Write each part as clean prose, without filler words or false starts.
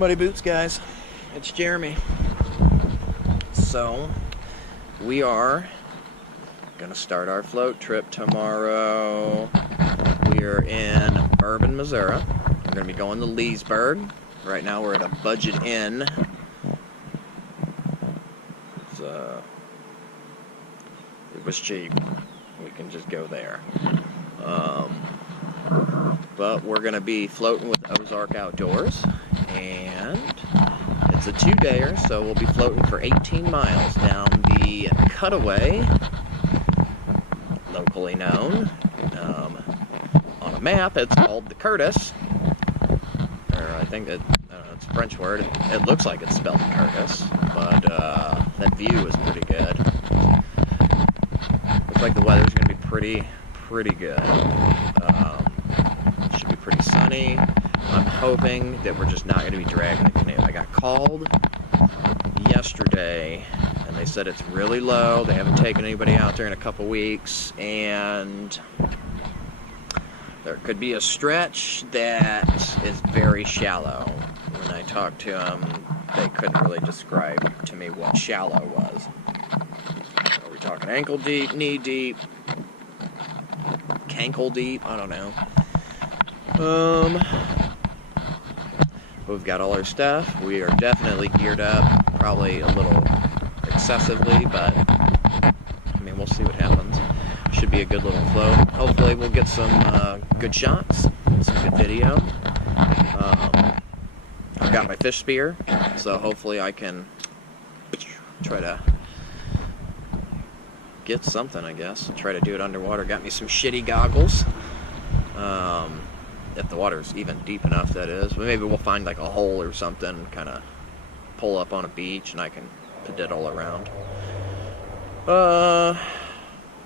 Muddy boots, guys. It's Jeremy. So, we are gonna start our float trip tomorrow. We are in Urban, Missouri. We're gonna be going to Leesburg. Right now we're at a budget inn. So, it was cheap. We can just go there. But we're gonna be floating with Ozark Outdoors, and it's a 2-dayer, so we'll be floating for 18 miles down the Cutaway, locally known. On a map, it's called the Curtis, or I think that it's a French word. It looks like it's spelled Curtis, but that view is pretty good. Looks like the weather's gonna be pretty good. Should be pretty sunny. I'm hoping that we're just not going to be dragging the canoe. I got called yesterday, and they said it's really low. They haven't taken anybody out there in a couple weeks, and there could be a stretch that is very shallow. When I talked to them, they couldn't really describe to me what shallow was. Are we talking ankle deep, knee deep, cankle deep? I don't know. We've got all our stuff. We are definitely geared up, probably a little excessively, but I mean, we'll see what happens. Should be a good little float. Hopefully we'll get some good shots, some good video. I've got my fish spear, so hopefully I can try to get something, I guess. Try to do it underwater. Got me some shitty goggles. If the water's even deep enough, that is. But maybe we'll find like a hole or something, kind of pull up on a beach, and I can pediddle around.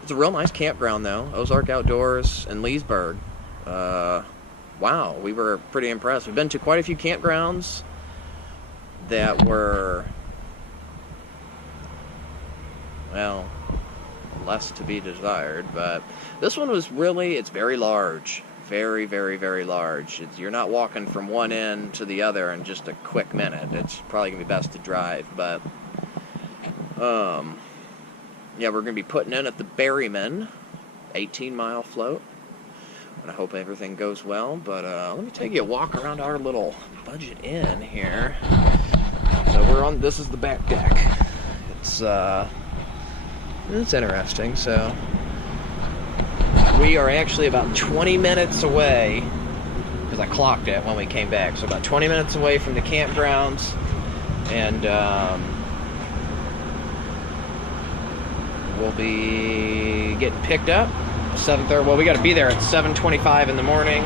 It's a real nice campground, though. Ozark Outdoors in Leesburg. Wow, we were pretty impressed. We've been to quite a few campgrounds that were, well, less to be desired, but this one was really, it's very large. Very, very, very large. You're not walking from one end to the other in just a quick minute. It's probably going to be best to drive, but yeah, we're going to be putting in at the Berryman 18-mile float, and I hope everything goes well. But let me take you a walk around our little budget inn here. So we're on, this is the back deck. It's interesting. So we are actually about 20 minutes away, because I clocked it when we came back, so about 20 minutes away from the campgrounds, and we'll be getting picked up 7:30. Well, we got to be there at 7:25 in the morning,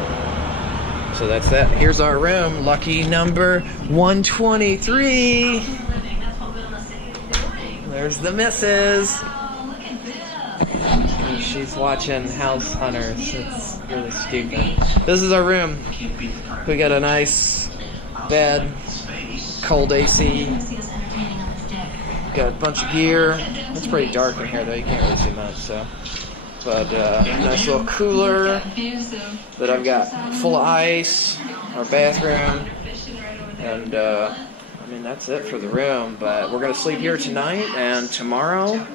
so that's that. Here's our room, lucky number 123. There's the missus. She's watching House Hunters. It's really stupid. This is our room. We got a nice bed, cold AC. Got a bunch of gear. It's pretty dark in here, though. You can't really see much. So, but nice little cooler that I've got full of ice. Our bathroom, and I mean, that's it for the room. But we're gonna sleep here tonight, and tomorrow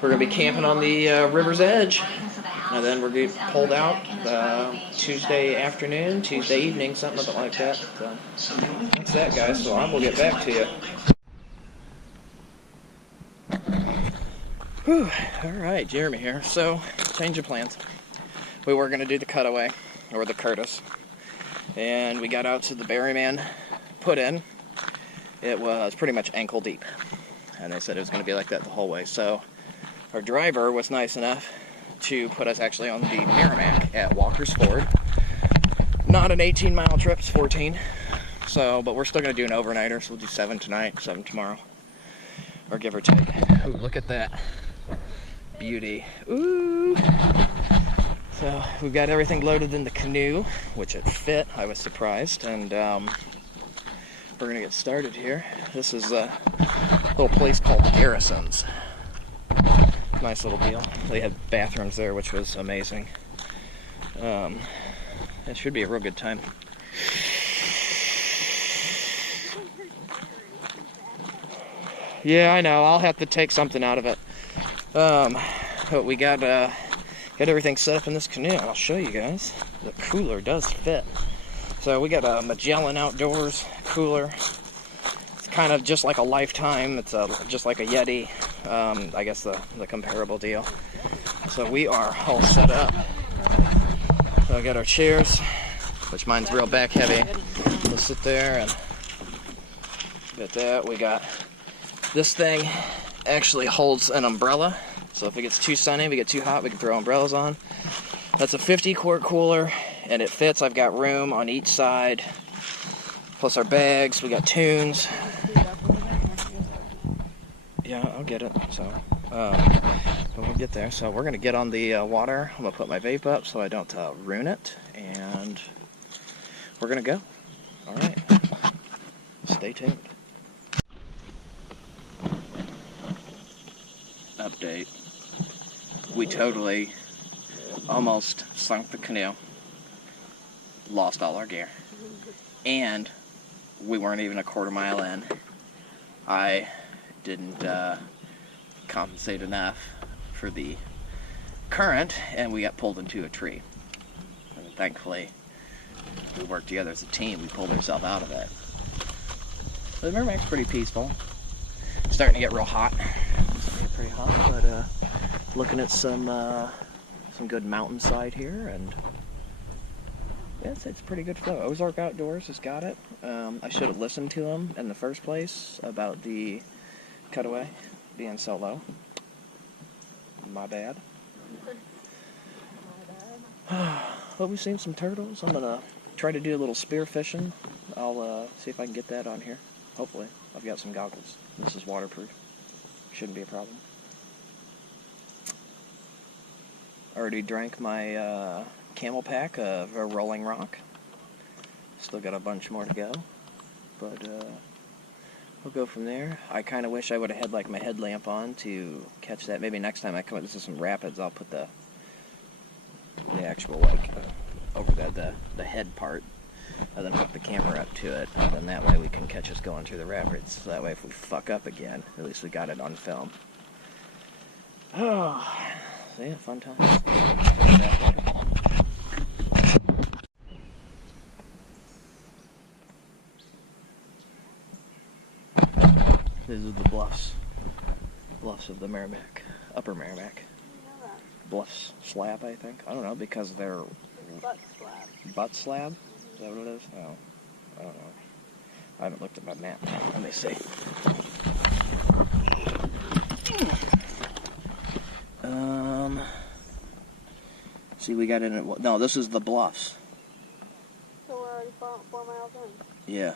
we're going to be camping on the river's edge, and then we're going to be pulled out Tuesday afternoon, Tuesday evening, something like that. So that's that, guys. So I will get back to you. Whew. All right, Jeremy here. So, change of plans. We were going to do the Cutaway, or the Curtis, and we got out to the Berryman put in. It was pretty much ankle deep, and they said it was going to be like that the whole way. So our driver was nice enough to put us actually on the MERAMEC at Walker's Ford. Not an 18-mile trip, it's 14. So, but we're still going to do an overnighter, so we'll do 7 tonight, 7 tomorrow, or give or take. Ooh, look at that beauty. Ooh. So we've got everything loaded in the canoe, which it fit. I was surprised, and we're going to get started here. This is a little place called Garrison's. Nice little deal. They had bathrooms there, which was amazing. It should be a real good time. Yeah, I know. I'll have to take something out of it. But we got everything set up in this canoe. I'll show you guys. The cooler does fit. So we got a Magellan Outdoors cooler. It's kind of just like a Lifetime. It's just like a Yeti. I guess the comparable deal. So we are all set up. So I got our chairs, which mine's real back heavy. We'll sit there and get that. We got this thing actually holds an umbrella. So if it gets too sunny, if it gets too hot, we can throw umbrellas on. That's a 50-quart cooler, and it fits. I've got room on each side. Plus our bags. We got tunes. Yeah, I'll get it. So we'll get there. So we're gonna get on the water. I'm gonna put my vape up so I don't ruin it, and we're gonna go. All right. Stay tuned. Update. We totally almost sunk the canoe. Lost all our gear. And we weren't even a quarter mile in. I didn't compensate enough for the current, and we got pulled into a tree. And thankfully, we worked together as a team. We pulled ourselves out of it. The MERAMEC's pretty peaceful. It's starting to get real hot. It's starting to get pretty hot, but looking at some good mountainside here, and yes, it's pretty good flow. Ozark Outdoors has got it. I should have listened to them in the first place about the cutaway being so low. My bad. Well, we've seen some turtles. I'm gonna try to do a little spear fishing. I'll see if I can get that on here. Hopefully. I've got some goggles. This is waterproof. Shouldn't be a problem. Already drank my camel pack of a Rolling Rock. Still got a bunch more to go. But we'll go from there. I kind of wish I would have had like my headlamp on to catch that. Maybe next time I come into some rapids, I'll put the actual like over the head part, and then hook the camera up to it, and then that way we can catch us going through the rapids. So that way if we fuck up again, at least we got it on film. Oh, so yeah, fun time. These are the bluffs of the MERAMEC, upper MERAMEC. Bluffs slab, I think. I don't know, because they're butt slab. Butt slab? Is that what it is? Oh, I don't know. I haven't looked at my map. Let me see. See, we got in it. No, this is the bluffs. So we're already 4 miles in. Yeah.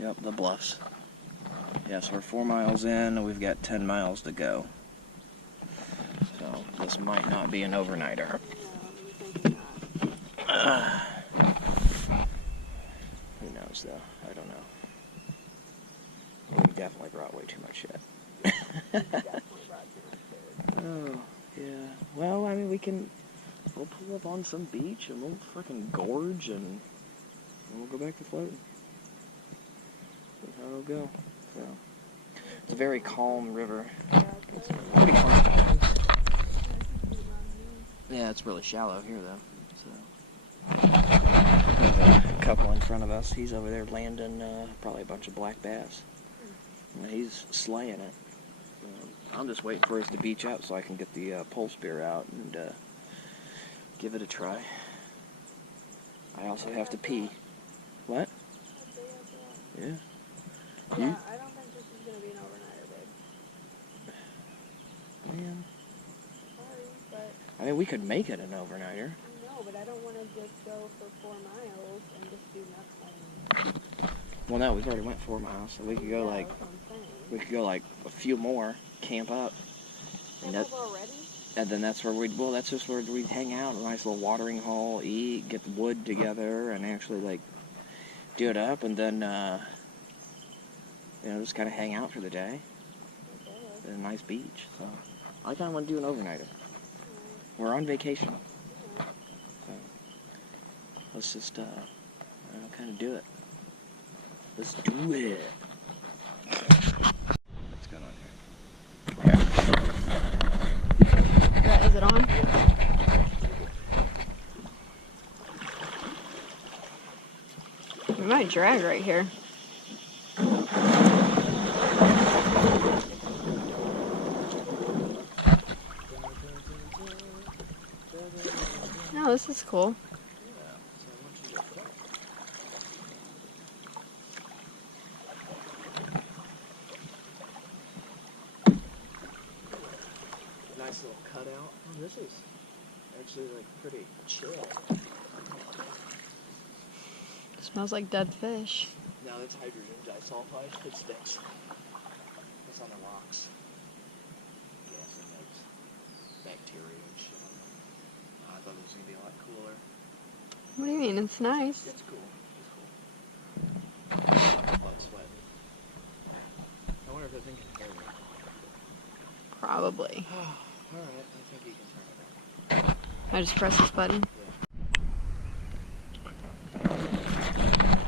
Yep, the bluffs. Yeah, so we're 4 miles in, and we've got 10 miles to go. So this might not be an overnighter. Who knows, though? I don't know. We definitely brought way too much shit. Oh, yeah. Well, I mean, we'll pull up on some beach, and we'll fucking gorge, and we'll go back to floating. That's how it'll go. So, it's a very calm river. It's pretty calm. Yeah, it's really shallow here, though. So, there's a couple in front of us. He's over there landing probably a bunch of black bass. And he's slaying it. I'm just waiting for us to beach out so I can get the pole spear out and give it a try. I also have to pee. What? Yeah. Yeah, You? I don't think this is going to be an overnighter, babe. Man. Sorry, but... I mean, we could make it an overnighter. No, but I don't want to just go for 4 miles and just do nothing. Well, no, we've already went 4 miles, so we could go like... That's what I'm saying. We could go like a few more, camp up. Camp up already? And then that's where that's just where we'd hang out, a nice little watering hole, eat, get the wood together, and actually like do it up, and then just kind of hang out for the day. Okay. At a nice beach. So I kind of want to do an overnighter. We're on vacation. So let's just kind of do it. Let's do it. What's going on here? might drag right here. Oh, this is cool. Nice little cutout. Oh, this is actually like pretty chill. It smells like dead fish. No, that's hydrogen disulfide. It sticks. It's on the rocks. Yes, it makes bacteria and shit on them. I thought it was going to be a lot cooler. What do you mean? It's nice. It's cool. It's cool. Butt sweating. I wonder if that thing can hear me. Probably. Alright, I think you can turn it on. I just press this button. Yeah.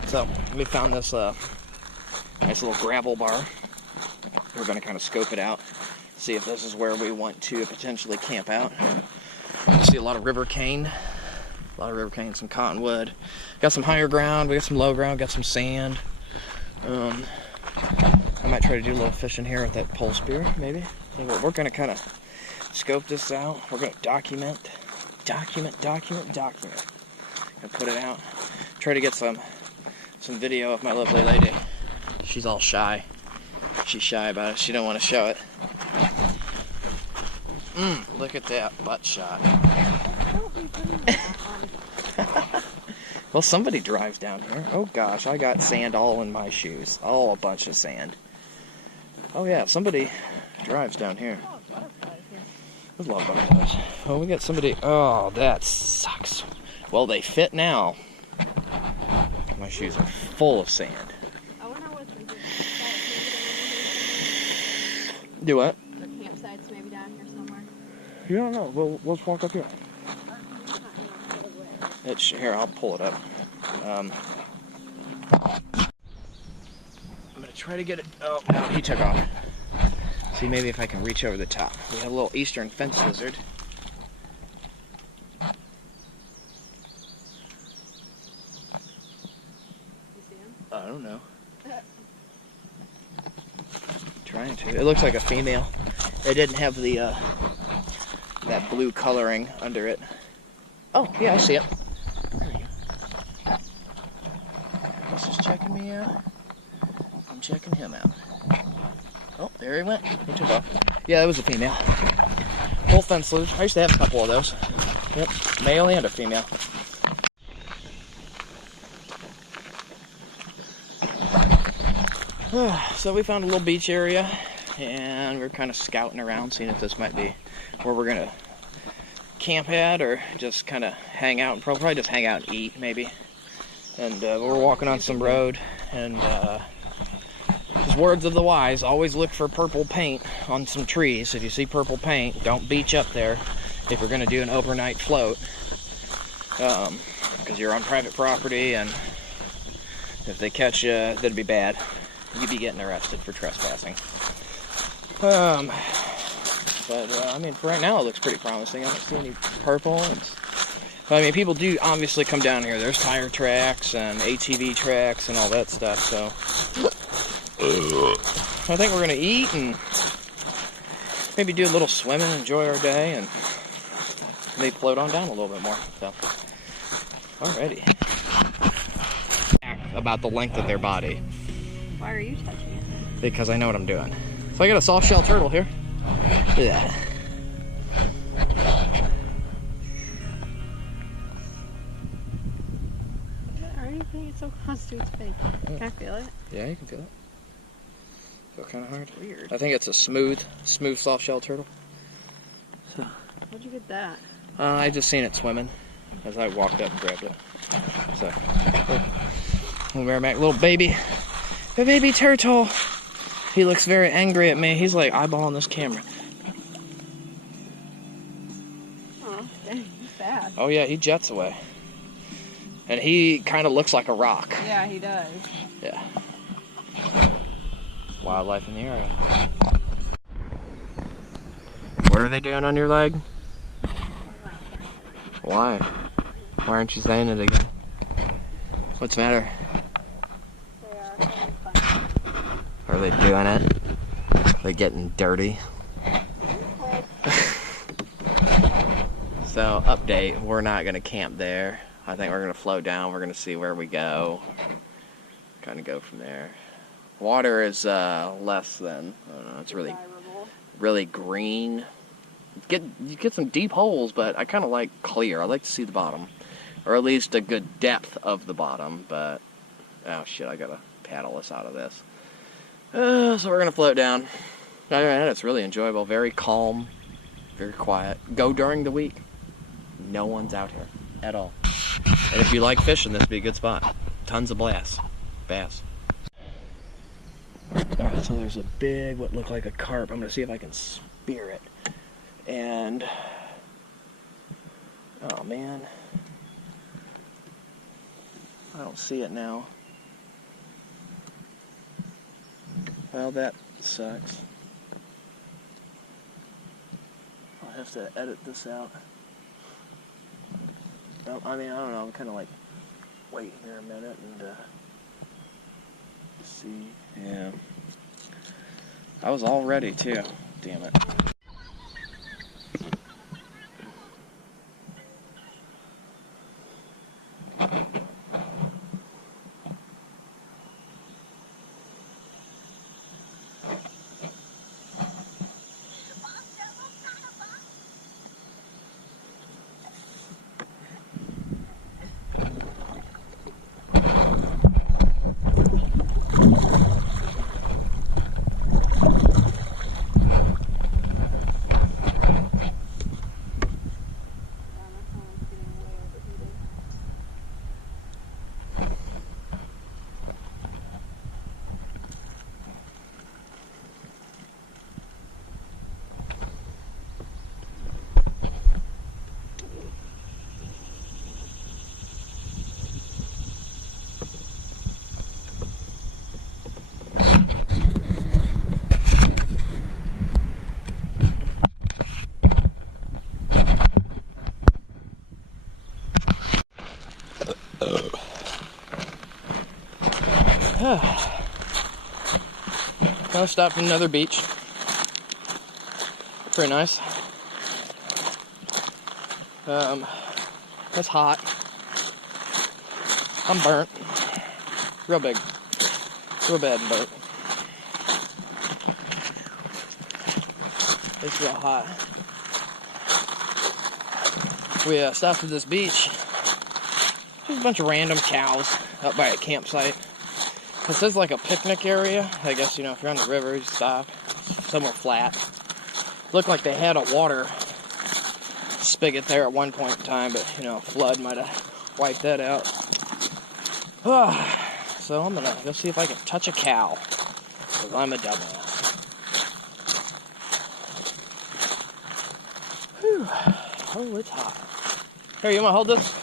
So, we found this nice little gravel bar. We're going to kind of scope it out, see if this is where we want to potentially camp out. You see a lot of river cane. Some cottonwood. Got some higher ground, we got some low ground, got some sand. I might try to do a little fishing here with that pole spear, maybe. So we're going to kind of scope this out. We're going to document. And put it out. Try to get some video of my lovely lady. She's all shy. She's shy about it. She don't want to show it. Look at that butt shot. Well, somebody drives down here. Oh gosh, I got sand all in my shoes. All a bunch of sand. Oh yeah, somebody drives down here. There's a lot of butterflies. Oh, we got somebody. Oh, that sucks. Well, they fit now. My shoes are full of sand. I wonder what the campsites Do what? The campsites maybe down here somewhere. You don't know. Well, let's walk up here. Here, I'll pull it up. I'm gonna try to get it. Oh, no, he took off. See, maybe if I can reach over the top. We have a little eastern fence lizard. You see him? I don't know. Trying to. It looks like a female. It didn't have the that blue coloring under it. Oh, yeah, I see it. There we go. This is checking me out. I'm checking him out. Oh, there he went. He took off. Yeah, that was a female. Full fence lizard. I used to have a couple of those. Yep, male and a female. So we found a little beach area, and we're kind of scouting around, seeing if this might be where we're gonna camp at, or just kind of hang out. And probably just hang out and eat, maybe. And we're walking on some road, and just words of the wise: always look for purple paint on some trees. If you see purple paint, don't beach up there if you're gonna do an overnight float, because you're on private property, and if they catch you, that'd be bad. You'd be getting arrested for trespassing. But I mean, for right now, it looks pretty promising. I don't see any purple. But I mean, people do obviously come down here. There's tire tracks and ATV tracks and all that stuff. So I think we're gonna eat and maybe do a little swimming, enjoy our day, and maybe float on down a little bit more. So, alrighty. About the length of their body. Why are you touching it? Because I know what I'm doing. So I got a soft shell turtle here. Look at that. Why are you putting it so close to its face? Can I feel it? Yeah, you can feel it. Feel kind of hard. Weird. I think it's a smooth soft shell turtle. So. Where'd you get that? I just seen it swimming as I walked up and grabbed it. So, little MERAMEC, little baby. A baby turtle. He looks very angry at me. He's like eyeballing this camera. Oh, dang, he's bad. Oh yeah, he jets away. And he kind of looks like a rock. Yeah, he does. Yeah. Wildlife in the area. What are they doing on your leg? Why? Why aren't you saying it again? What's the matter? Are they doing it? They're getting dirty. So, update, we're not going to camp there. I think we're going to float down. We're going to see where we go. Kind of go from there. Water is less than, I don't know, it's really green. You get some deep holes, but I kind of like clear. I like to see the bottom. Or at least a good depth of the bottom, but, oh shit, I gotta paddle us out of this. So we're gonna float down. And it's really enjoyable, very calm, very quiet. Go during the week. No one's out here at all. And if you like fishing, this would be a good spot. Tons of bass. Alright, so there's a big, what looked like a carp. I'm gonna see if I can spear it. And, oh man, I don't see it now. Well, that sucks. I'll have to edit this out. Well, I mean, I don't know, I'm kind of like, wait here a minute and see. Yeah. I was all ready too. Damn it. I stopped at another beach. Pretty nice. It's hot. I'm burnt. Real big. Real bad and burnt. It's real hot. We stopped at this beach. There's a bunch of random cows up by a campsite. It says like a picnic area. I guess, you know, if you're on the river, you stop somewhere flat. Looked like they had a water spigot there at one point in time, but, you know, a flood might have wiped that out. So I'm gonna go see if I can touch a cow, because I'm a dumbass. Whew. Oh, it's hot. Here, you wanna hold this?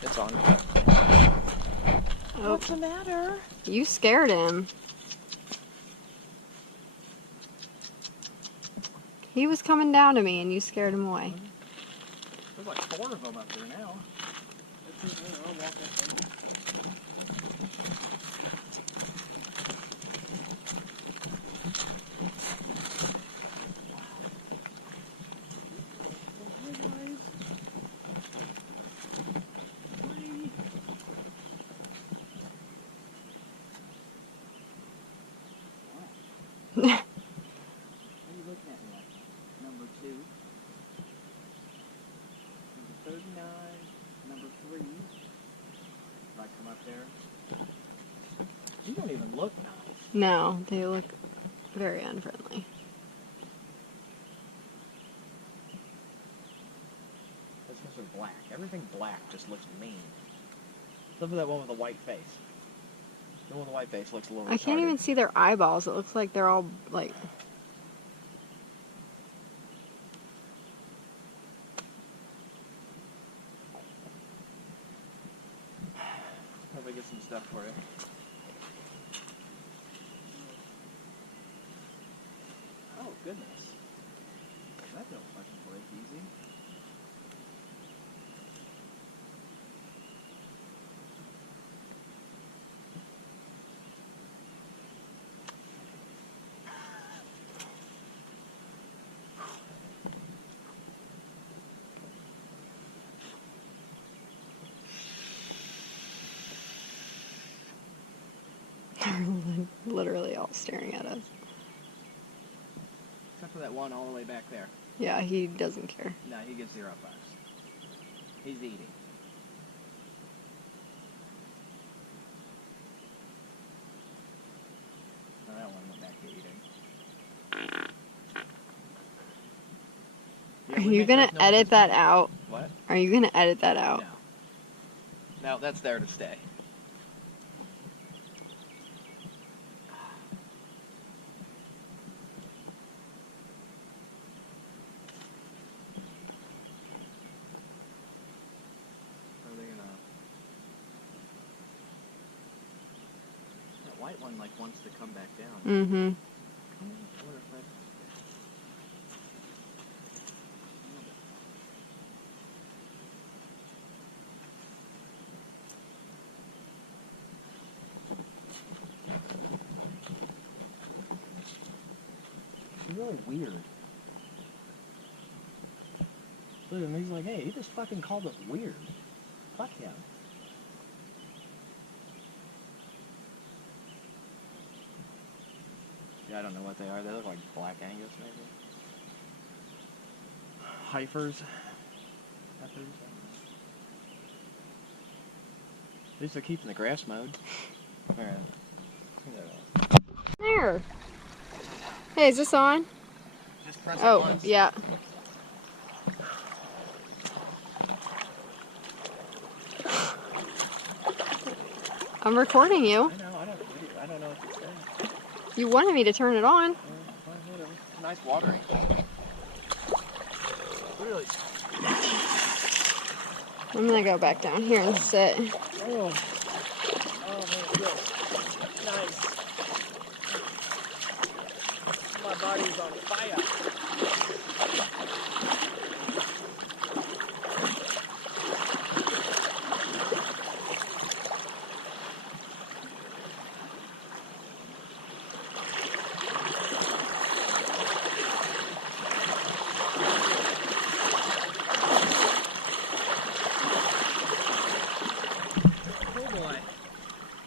It's on. Oh. What's the matter? You scared him. He was coming down to me and you scared him away. There's like 4 of them up there now. I'll walk up there. What are you looking at me like? Number 2. Number 39. Number 3. If I come up there. You don't even look nice. No, they look very unfriendly. That's because they're black. Everything black just looks mean. Except for that one with the white face. The one with the white face looks a little retarded. I can't even see their eyeballs. It looks like they're all like... Hope I get some stuff for you. goodness. That don't fucking break easy. They're literally all staring at us. Except for that one all the way back there. Yeah, he doesn't care. No, he gives 0 bucks. He's eating. Oh, that one went back to eating. Yeah, Are you gonna edit that out? What? Are you gonna edit that out? No. No, that's there to stay. That white one like wants to come back down. Mm-hmm. It's really weird. Look, and he's like, hey, he just fucking called us weird. Fuck him. Yeah, I don't know what they are. They look like Black Angus, maybe. Heifers. Heifers. At least they're keeping the grass mowed. Alright. There. Hey, is this on? Just press it Oh, once. yeah. I'm recording you. I know, I don't know what to say. You wanted me to turn it on. Whatever. It's a nice watering hole. Really? I'm gonna go back down here and sit. Oh. Oh, man, yes. Nice. My body's on fire.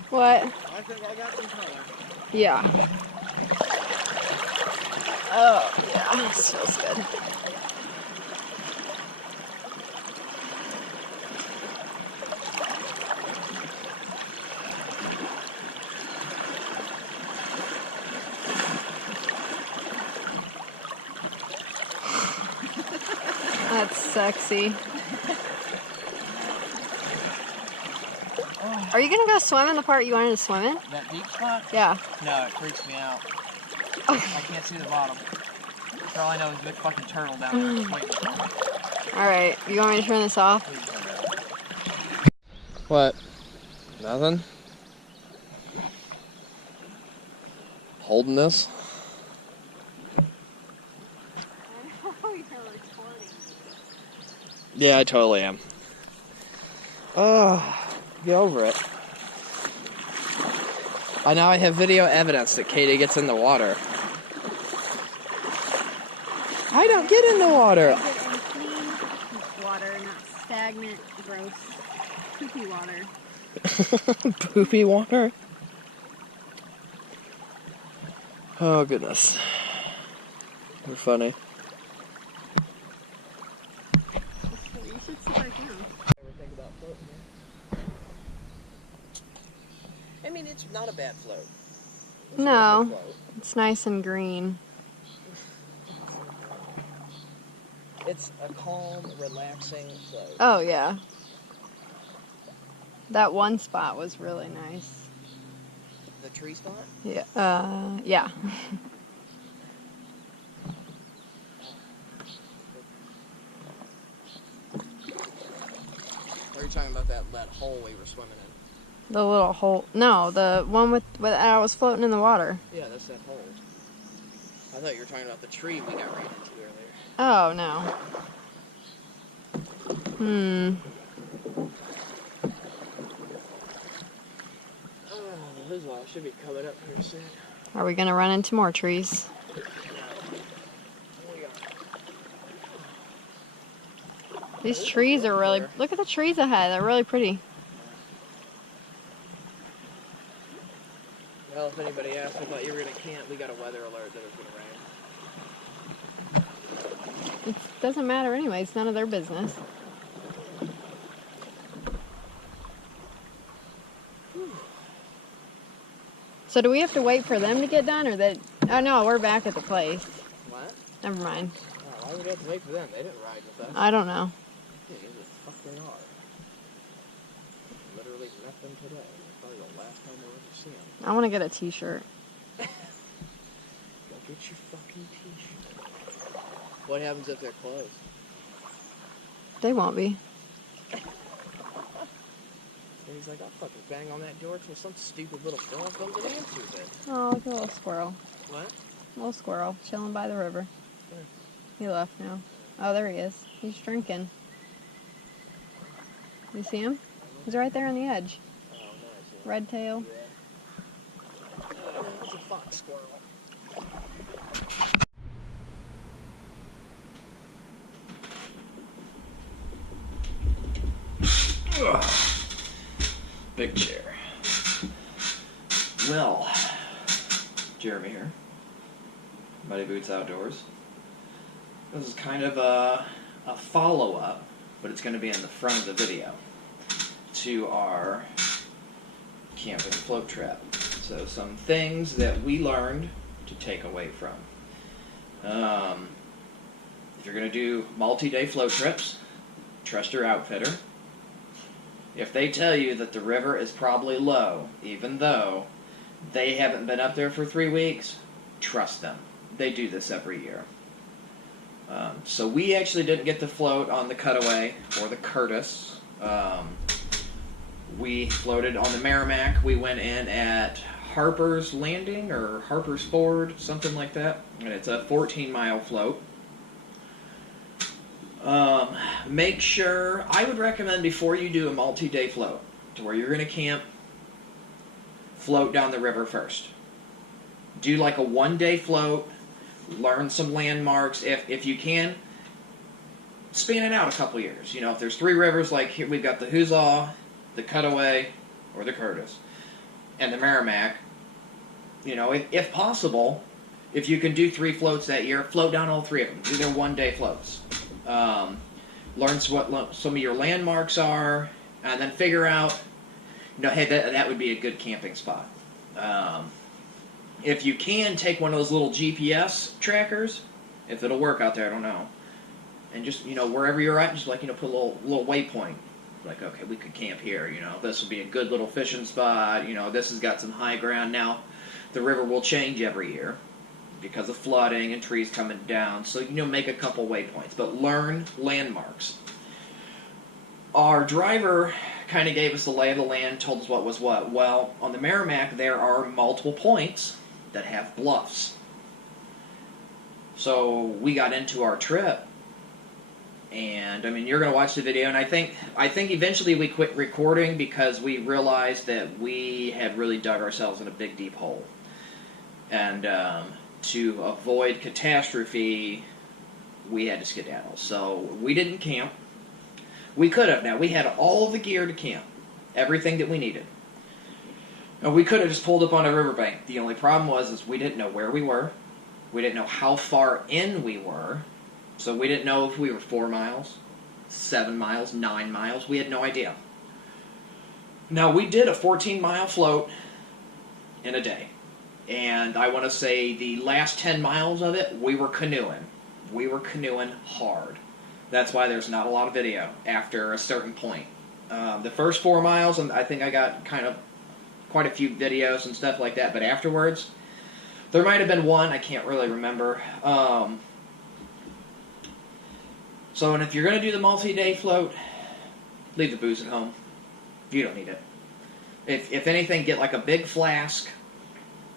What? I think I got some color. Yeah. Oh, yeah. This feels good. That's sexy. Are you gonna go swim in the part you wanted to swim in? That deep spot? Yeah. No, it freaks me out. I can't see the bottom. For all I know, there's a big fucking turtle down there just waiting for me. Alright, you want me to turn this off? What? Nothing? Holding this? Yeah, I totally am. Get over it. Now I have video evidence that Katie gets in the water. I don't get in the water. I get in clean water, not stagnant, gross, poopy water. Poopy water? Oh, goodness. You're funny. You should sit right down. Ever think about floating here? I mean, it's not a bad float. No, it's nice and green. It's a calm, relaxing float. Oh, yeah. That one spot was really nice. The tree spot? Yeah. Yeah. Or are you talking about that hole we were swimming in? The little hole. No, the one with I was floating in the water. Yeah, that's that hole. I thought you were talking about the tree we got ran into earlier. Oh, no. The huzzah should be coming up here soon. Are we going to run into more trees? These trees are really... Look at the trees ahead. They're really pretty. Well, if anybody asked, I thought you were going to camp. We got a weather alert that it was going to rain. It doesn't matter anyway. It's none of their business. So do we have to wait for them to get done, or that? Oh no, we're back at the place. What? Never mind. Oh, why would we have to wait for them? They didn't ride with us. I don't know. Yeah, who the fuck they are? Literally met them today. Probably the last time we'll ever see them. I want to get a t-shirt. Go get your fucking t-shirt. What happens if they're closed? They won't be. And he's like, I'll fucking bang on that door till some stupid little girl comes and answers it. Oh, look at a little squirrel. What? Little squirrel chilling by the river. Where? He left now. Oh, there he is. He's drinking. You see him? He's right there on the edge. Oh, nice. Yeah. Red tail. Yeah. It's a fox squirrel. Ugh. Big chair. Well, Jeremy here. Muddy Boots Outdoors. This is kind of a follow-up, but it's going to be in the front of the video, to our camping float trip. So some things that we learned to take away from. If you're going to do multi-day float trips, trust your outfitter. If they tell you that the river is probably low, even though they haven't been up there for 3 weeks, trust them. They do this every year. So we actually didn't get to float on the Cutaway or the Curtis. We floated on the MERAMEC. We went in at Harper's Landing or Harper's Ford, something like that. And it's a 14-mile float. Make sure, I would recommend before you do a multi-day float, to where you're going to camp, float down the river first. Do like a one-day float, learn some landmarks. If you can, span it out a couple years. You know, if there's 3 rivers, like here we've got the Huzzah, the Cutaway, or the Curtis, and the MERAMEC. You know, if possible, if you can do 3 floats that year, float down all 3 of them. Do their one-day floats. Learn what some of your landmarks are, and then figure out, you know, hey, that would be a good camping spot. If you can, take one of those little GPS trackers, if it'll work out there, I don't know, and just, you know, wherever you're at, just like, you know, put a little waypoint. Like, okay, we could camp here, you know, this will be a good little fishing spot, you know, this has got some high ground. Now, the river will change every year because of flooding and trees coming down, so, you know, make a couple waypoints, but learn landmarks. Our driver kind of gave us the lay of the land, told us what was what. Well, on the MERAMEC, there are multiple points that have bluffs. So we got into our trip, and I mean, you're going to watch the video, and I think eventually we quit recording because we realized that we had really dug ourselves in a big deep hole. And to avoid catastrophe, we had to skedaddle. So we didn't camp. We could have. Now, we had all of the gear to camp, everything that we needed. And we could have just pulled up on a riverbank. The only problem was we didn't know where we were. We didn't know how far in we were. So we didn't know if we were 4 miles, 7 miles, 9 miles. We had no idea. Now, we did a 14-mile float in a day. And I want to say the last 10 miles of it, we were canoeing. We were canoeing hard. That's why there's not a lot of video after a certain point. The first 4 miles, and I think I got kind of quite a few videos and stuff like that, but afterwards, there might have been one, I can't really remember. So, and if you're going to do the multi-day float, leave the booze at home. You don't need it. If anything, get like a big flask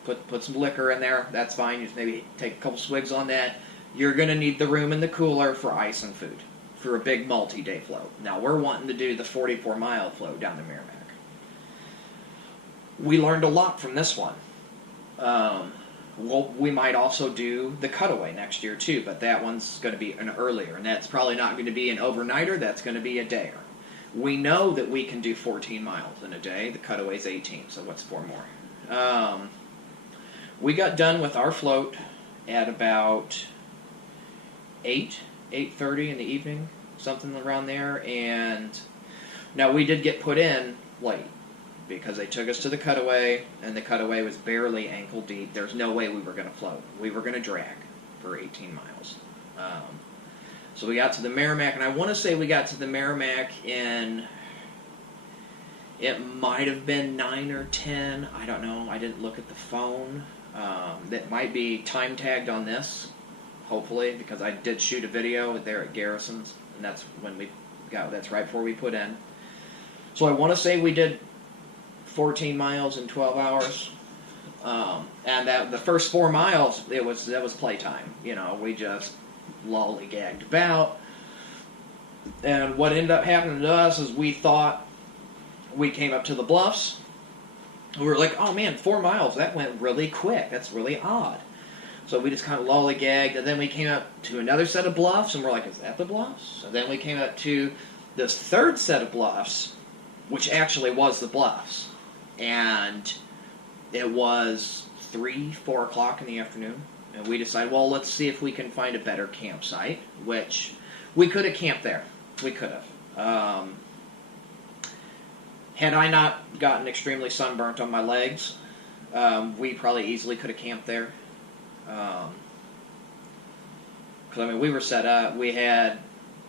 put some liquor in there. That's fine. You just maybe take a couple swigs on that. You're going to need the room in the cooler for ice and food for a big multi-day float. Now, we're wanting to do the 44-mile float down to MERAMEC. We learned a lot from this one. We might also do the cutaway next year too, but that one's going to be an earlier, and that's probably not going to be an overnighter. That's going to be a dayer. We know that we can do 14 miles in a day. The cutaway's 18, so what's 4 more? We got done with our float at about 8:30 in the evening, something around there, and now we did get put in late, because they took us to the cutaway, and the cutaway was barely ankle deep. There's no way we were going to float. We were going to drag for 18 miles. So we got to the MERAMEC, and I want to say we got to the MERAMEC in, it might have been 9 or 10. I don't know. I didn't look at the phone. That might be time tagged on this, hopefully, because I did shoot a video there at Garrison's, and that's when we got, that's right before we put in. So I want to say we did 14 miles in 12 hours, and that the first 4 miles, that was playtime. You know, we just lollygagged about, and what ended up happening to us is we thought we came up to the bluffs. We were like, oh man, 4 miles, that went really quick. That's really odd. So we just kind of lollygagged, and then we came up to another set of bluffs, and we're like, is that the bluffs? And then we came up to this third set of bluffs, which actually was the bluffs. And it was 3, 4 o'clock in the afternoon, and we decided, well, let's see if we can find a better campsite, which we could have camped there. We could have. Had I not gotten extremely sunburnt on my legs, we probably easily could have camped there. Because I mean, we were set up. We had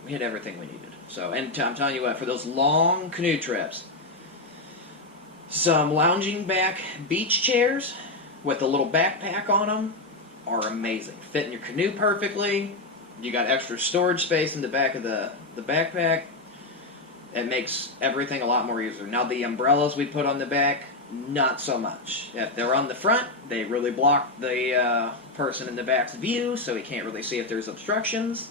everything we needed. So, and I'm telling you what, for those long canoe trips, some lounging back beach chairs with a little backpack on them are amazing. Fit in your canoe perfectly. You got extra storage space in the back of the backpack. It makes everything a lot more easier. Now the umbrellas we put on the back, not so much. If they're on the front, they really block the person in the back's view, so he can't really see if there's obstructions.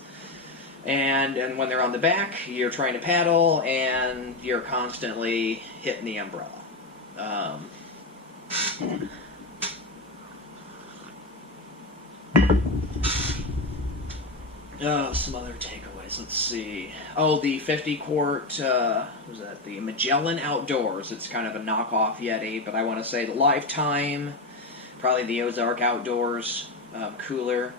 And when they're on the back, you're trying to paddle, and you're constantly hitting the umbrella. Some other takeaways. Let's see. Oh, the 50-quart, what was that? The Magellan Outdoors. It's kind of a knockoff Yeti, but I want to say the Lifetime, probably the Ozark Outdoors cooler.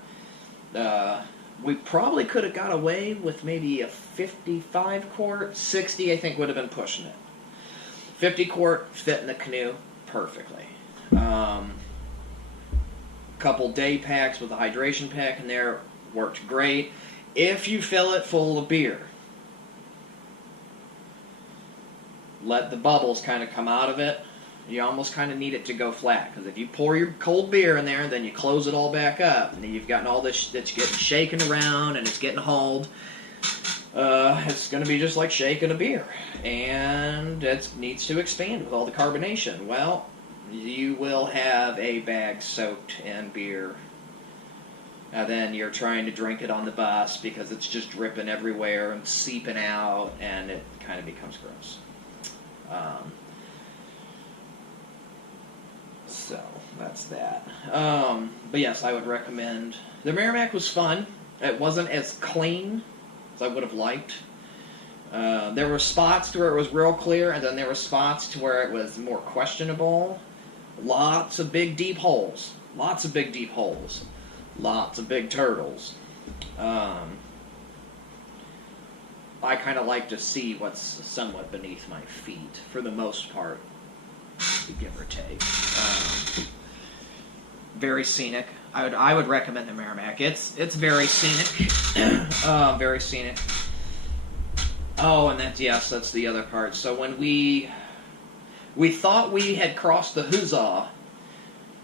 We probably could have got away with maybe a 55-quart. 60, I think, would have been pushing it. 50-quart fit in the canoe perfectly. Couple day packs with a hydration pack in there worked great. If you fill it full of beer, let the bubbles kind of come out of it. You almost kind of need it to go flat, because if you pour your cold beer in there and then you close it all back up, and you've gotten all this that's getting shaken around and it's getting hauled, it's going to be just like shaking a beer, and it needs to expand with all the carbonation. Well, you will have a bag soaked in beer, and then you're trying to drink it on the bus because it's just dripping everywhere and seeping out, and it kind of becomes gross. So that's that. But yes, I would recommend. The MERAMEC was fun. It wasn't as clean as I would have liked. There were spots to where it was real clear, and then there were spots to where it was more questionable. Lots of big deep holes. Lots of big deep holes. Lots of big turtles. I kind of like to see what's somewhat beneath my feet, for the most part, give or take. Very scenic. I would recommend the MERAMEC. It's very scenic. Very scenic. Oh, and that's the other part. So when we thought we had crossed the Huzzah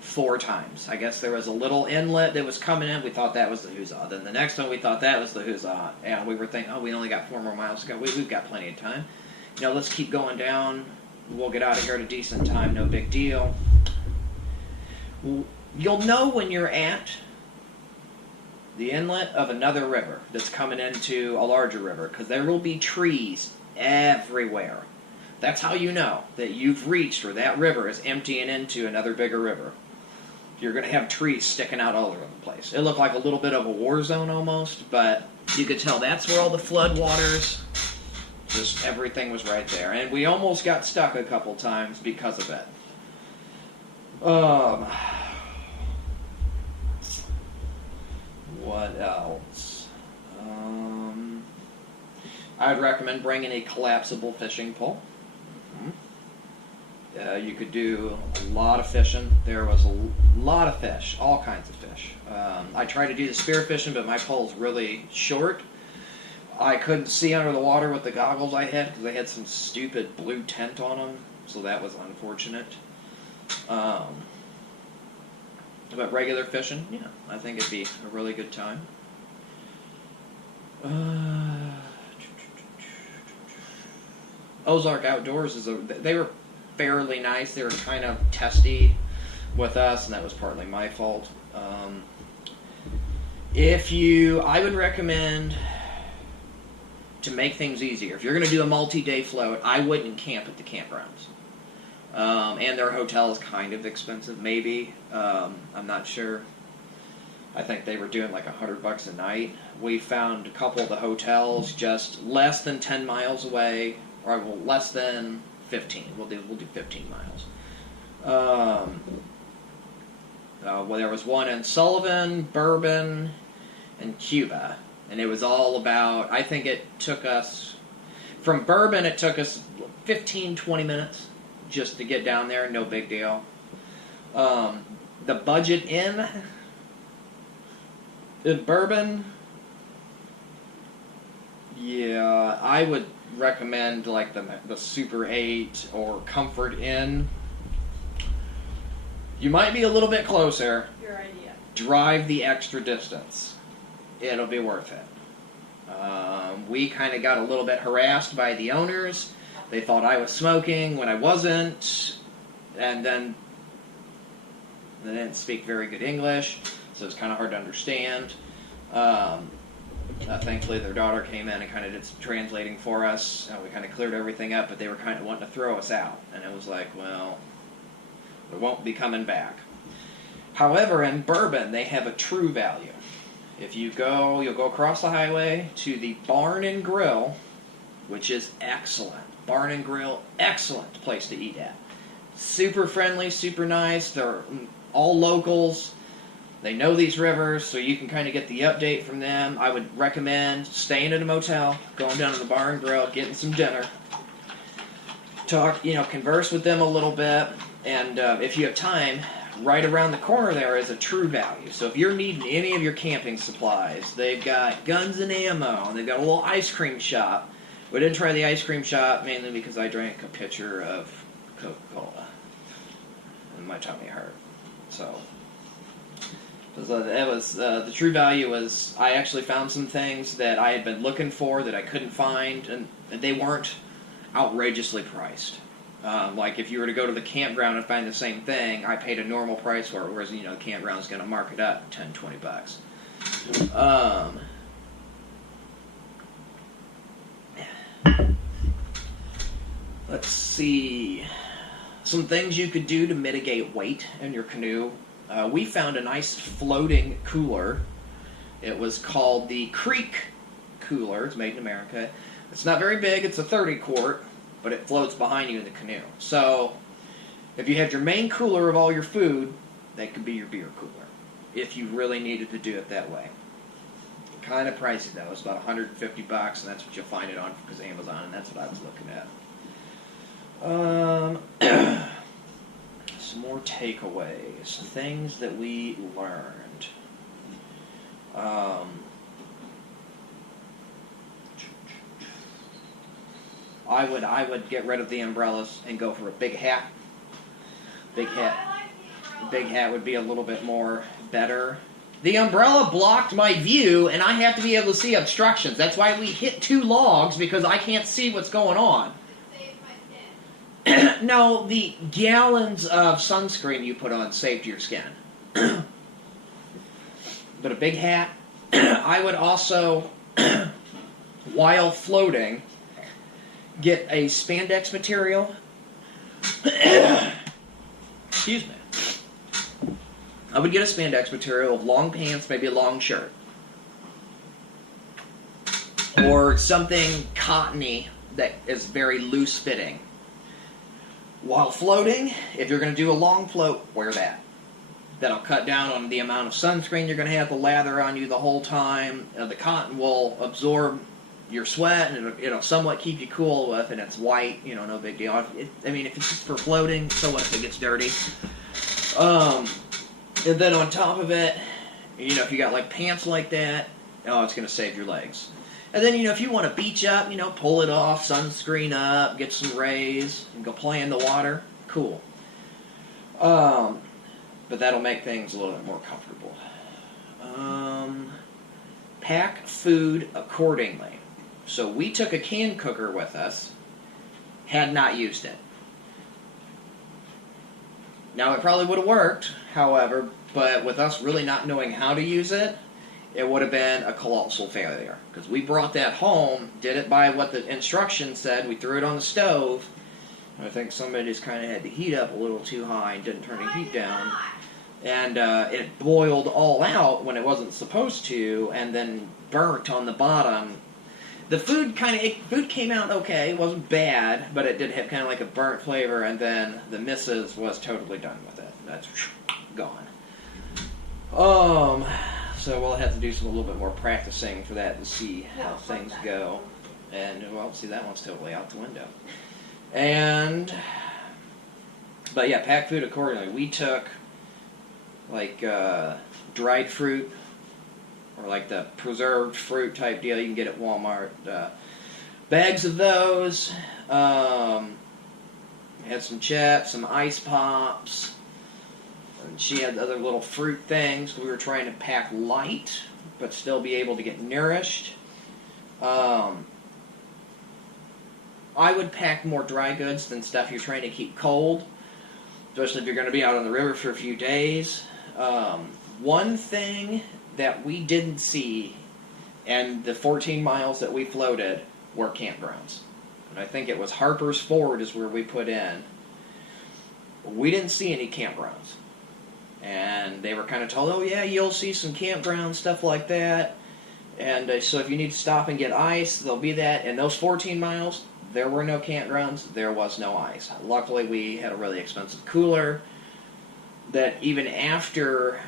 4 times. I guess there was a little inlet that was coming in. We thought that was the Huzzah. Then the next one we thought that was the Huzzah. And we were thinking, oh, we only got 4 more miles to go. We've got plenty of time. You know, let's keep going down. We'll get out of here at a decent time. No big deal. You'll know when you're at the inlet of another river that's coming into a larger river, because there will be trees everywhere. That's how you know that you've reached where that river is emptying into another bigger river. You're going to have trees sticking out all over the place. It looked like a little bit of a war zone almost, but you could tell that's where all the flood waters, just everything was right there. And we almost got stuck a couple times because of it. What else? I'd recommend bringing a collapsible fishing pole. You could do a lot of fishing. There was a lot of fish, all kinds of fish. I tried to do the spear fishing, but my pole's really short. I couldn't see under the water with the goggles I had because they had some stupid blue tent on them, so that was unfortunate. But regular fishing, yeah, I think it'd be a really good time. Ozark Outdoors they were fairly nice. They were kind of testy with us, and that was partly my fault. I would recommend, to make things easier, if you're going to do a multi-day float, I wouldn't camp at the campgrounds. And their hotel is kind of expensive, maybe. I'm not sure. I think they were doing like $100 a night. We found a couple of the hotels just less than 10 miles away, or well, less than 15. We'll do 15 miles. Well, there was one in Sullivan, Bourbon, and Cuba, and it was all about, I think it took us, from Bourbon it took us 15-20 minutes just to get down there, no big deal. The budget in Bourbon, yeah, I would recommend like the Super 8 or Comfort Inn. You might be a little bit closer. Your idea. Drive the extra distance. It'll be worth it. We kind of got a little bit harassed by the owners. They thought I was smoking when I wasn't, and then they didn't speak very good English, so it's kind of hard to understand. Thankfully, their daughter came in and kind of did some translating for us, and we kind of cleared everything up, but they were kind of wanting to throw us out, and it was like, well, we won't be coming back. However, in Bourbon, they have a true value. If you go, you'll go across the highway to the Barn and Grill, which is excellent. Barn and Grill, excellent place to eat at. Super friendly, super nice. They're all locals. They know these rivers, so you can kind of get the update from them. I would recommend staying at a motel, going down to the Barn and Grill, getting some dinner. Talk, converse with them a little bit, and if you have time, right around the corner there is a True Value. So if you're needing any of your camping supplies, they've got guns and ammo, and they've got a little ice cream shop. We didn't try the ice cream shop mainly because I drank a pitcher of Coca-Cola, and my tummy hurt. So that was the True Value was, I actually found some things that I had been looking for that I couldn't find, and they weren't outrageously priced. Like if you were to go to the campground and find the same thing, I paid a normal price for it, whereas the campground's going to mark it up $10-20. Let's see. Some things you could do to mitigate weight in your canoe. We found a nice floating cooler. It was called the Creek Cooler. It's made in America. It's not very big. It's a 30-quart, but it floats behind you in the canoe. So if you had your main cooler of all your food, that could be your beer cooler, if you really needed to do it that way. Kind of pricey, though. It's about $150, and that's what you'll find it on because Amazon, and that's what I was looking at. Some more takeaways, things that we learned. I would get rid of the umbrellas and go for a big hat. Big hat would be a little bit more better. The umbrella blocked my view, and I have to be able to see obstructions. That's why we hit 2 logs, because I can't see what's going on. No, the gallons of sunscreen you put on saved your skin. But a big hat. I would also, while floating, get a spandex material. Excuse me. I would get a spandex material of long pants, maybe a long shirt. Or something cottony that is very loose fitting. While floating, if you're going to do a long float, wear that. That'll cut down on the amount of sunscreen you're going to have to lather on you the whole time. The cotton will absorb your sweat, and it'll somewhat keep you cool with, and it's white, no big deal. I mean, if it's just for floating, so what if it gets dirty? And then on top of it, if you got like pants like that, it's going to save your legs. And then, if you want to beach up, pull it off, sunscreen up, get some rays, and go play in the water, cool. But that'll make things a little bit more comfortable. Pack food accordingly. So we took a can cooker with us, had not used it. Now, it probably would have worked, however, but with us really not knowing how to use it, it would have been a colossal failure. Because we brought that home, did it by what the instructions said, we threw it on the stove. I think somebody just kind of had the heat up a little too high and didn't turn the heat down. And it boiled all out when it wasn't supposed to, and then burnt on the bottom. The food came out okay. It wasn't bad, but it did have kind of like a burnt flavor, and then the missus was totally done with it. That's gone. So we'll have to do a little bit more practicing for that to see how things go. And, see, that one's totally out the window. But yeah, pack food accordingly. We took, dried fruit, or like the preserved fruit type deal you can get at Walmart. Bags of those. Had some chips, some ice pops. And she had other little fruit things. We were trying to pack light, but still be able to get nourished. I would pack more dry goods than stuff you're trying to keep cold, especially if you're going to be out on the river for a few days. One thing that we didn't see, and the 14 miles that we floated, were campgrounds. And I think it was Harper's Ford is where we put in. We didn't see any campgrounds. And they were kind of told, oh yeah, you'll see some campgrounds, stuff like that. And so if you need to stop and get ice, there'll be that. And those 14 miles, there were no campgrounds, there was no ice. Luckily, we had a really expensive cooler that even after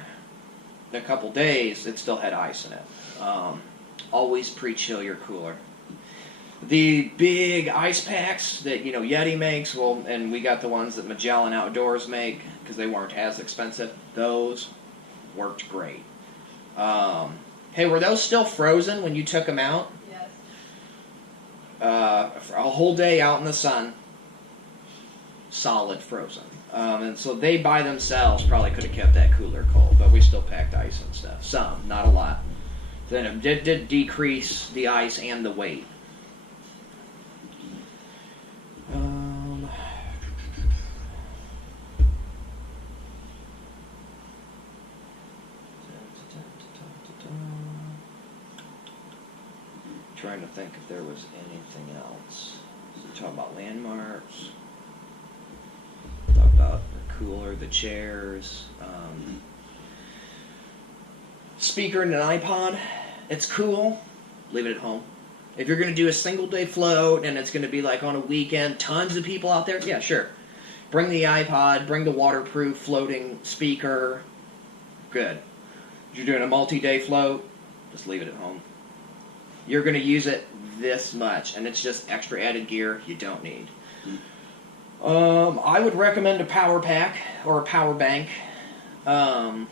a couple days, it still had ice in it. Always pre-chill your cooler. The big ice packs that Yeti makes, and we got the ones that Magellan Outdoors make because they weren't as expensive. Those worked great. Hey, were those still frozen when you took them out? Yes. For a whole day out in the sun, solid frozen. And so they by themselves probably could have kept that cooler cold, but we still packed ice and stuff. Some, not a lot. Then it did decrease the ice and the weight. Trying to think if there was anything else. So talk about landmarks. Talk about the cooler, the chairs. Speaker and an iPod. It's cool. Leave it at home. If you're going to do a single day float and it's going to be like on a weekend, tons of people out there, yeah, sure. Bring the iPod, bring the waterproof floating speaker. Good. If you're doing a multi-day float, just leave it at home. You're going to use it this much, and it's just extra added gear you don't need. I would recommend a power pack or a power bank. I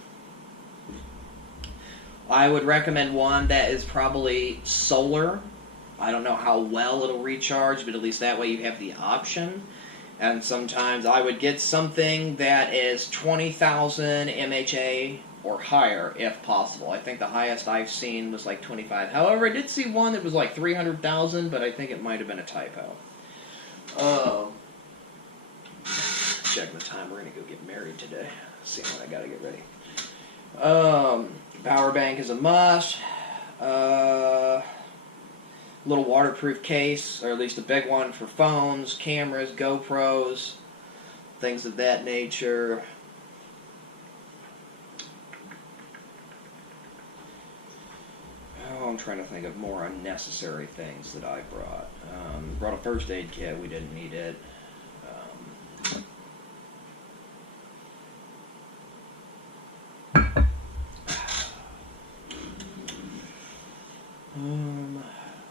would recommend one that is probably solar. I don't know how well it'll recharge, but at least that way you have the option. And sometimes I would get something that is 20,000 MHA or higher, if possible. I think the highest I've seen was like 25. However, I did see one that was like 300,000, but I think it might have been a typo. checking the time. We're gonna go get married today. See when I gotta get ready. Power bank is a must. Little waterproof case, or at least a big one for phones, cameras, GoPros, things of that nature. Oh, I'm trying to think of more unnecessary things that I brought. Brought a first aid kit. We didn't need it.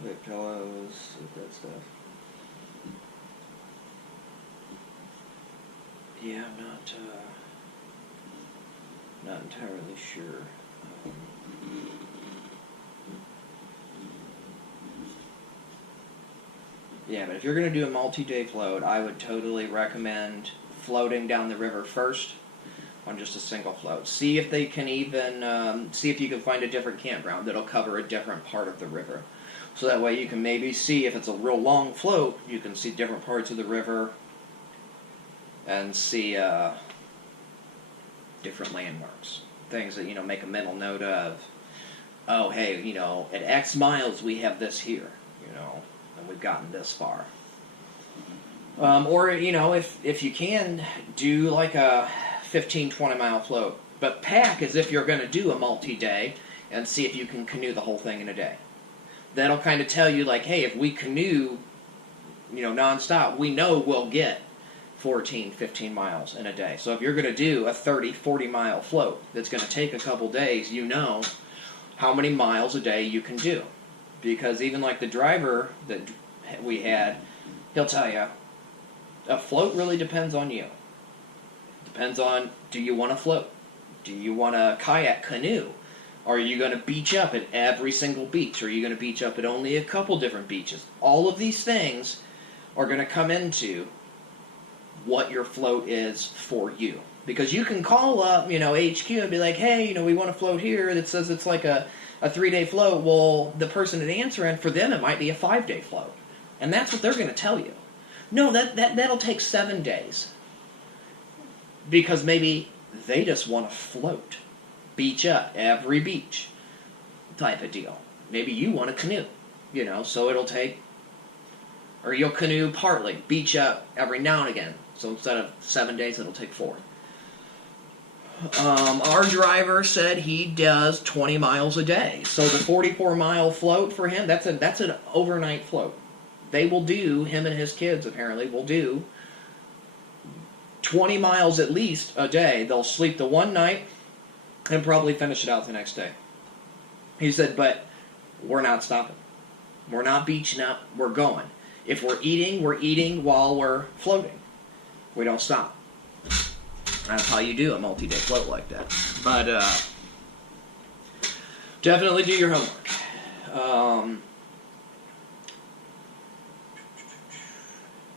With pillows, with that stuff. Yeah, I'm not entirely sure. Yeah, but if you're going to do a multi-day float, I would totally recommend floating down the river first on just a single float. See if they can even, see if you can find a different campground that'll cover a different part of the river. So that way you can maybe see, if it's a real long float, you can see different parts of the river and see different landmarks. Things that, make a mental note of. Oh, hey, at X miles we have this here, and we've gotten this far. Or, if you can, do like a 15, 20 mile float. But pack as if you're going to do a multi-day and see if you can canoe the whole thing in a day. That'll kind of tell you, like, hey, if we canoe, nonstop, we know we'll get 14, 15 miles in a day. So if you're going to do a 30, 40 mile float that's going to take a couple days, you know how many miles a day you can do. Because even like the driver that we had, he'll tell you, a float really depends on you. Depends on, do you want to float? Do you want to kayak, canoe? Are you going to beach up at every single beach? Are you going to beach up at only a couple different beaches? All of these things are going to come into what your float is for you. Because you can call up, HQ and be like, hey, we want to float here that says it's like a 3-day float. Well, the person that answering, for them it might be a 5-day float. And that's what they're going to tell you. No, that'll take 7 days. Because maybe they just want to float. Beach up, every beach type of deal. Maybe you want to canoe, so it'll take, or you'll canoe partly, beach up every now and again. So instead of 7 days, it'll take 4. Our driver said he does 20 miles a day. So the 44-mile float for him, that's an overnight float. They will do, him and his kids apparently, will do 20 miles at least a day. They'll sleep the one night and probably finish it out the next day. He said, but we're not stopping. We're not beaching up. We're going. If we're eating while we're floating. We don't stop. That's how you do a multi-day float like that. But definitely do your homework.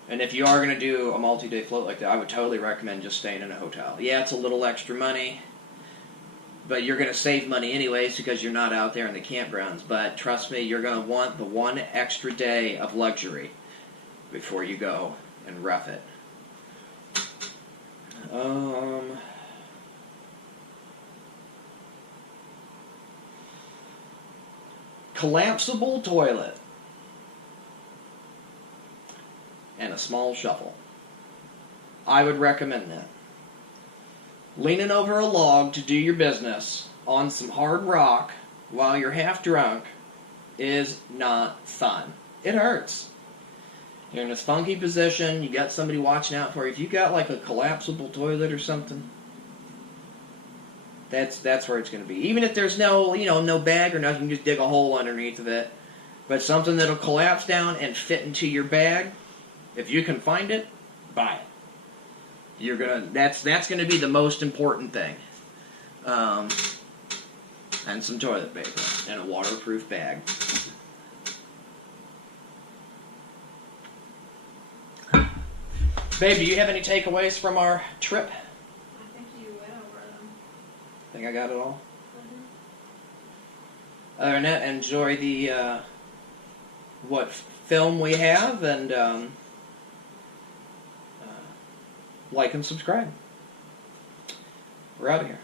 And if you are going to do a multi-day float like that, I would totally recommend just staying in a hotel. Yeah, it's a little extra money, but you're going to save money anyways because you're not out there in the campgrounds. But trust me, you're going to want the one extra day of luxury before you go and rough it. Collapsible toilet and a small shovel. I would recommend that. Leaning over a log to do your business on some hard rock while you're half drunk is not fun. It hurts. You're in this funky position, you got somebody watching out for you. If you got like a collapsible toilet or something, that's where it's going to be. Even if there's no bag or nothing, you just dig a hole underneath of it. But something that'll collapse down and fit into your bag, if you can find it, buy it. That's gonna be the most important thing. And some toilet paper and a waterproof bag. Babe, do you have any takeaways from our trip? I think you went over them. Think I got it all? Other than that, enjoy the film we have, and like and subscribe. We're out of here.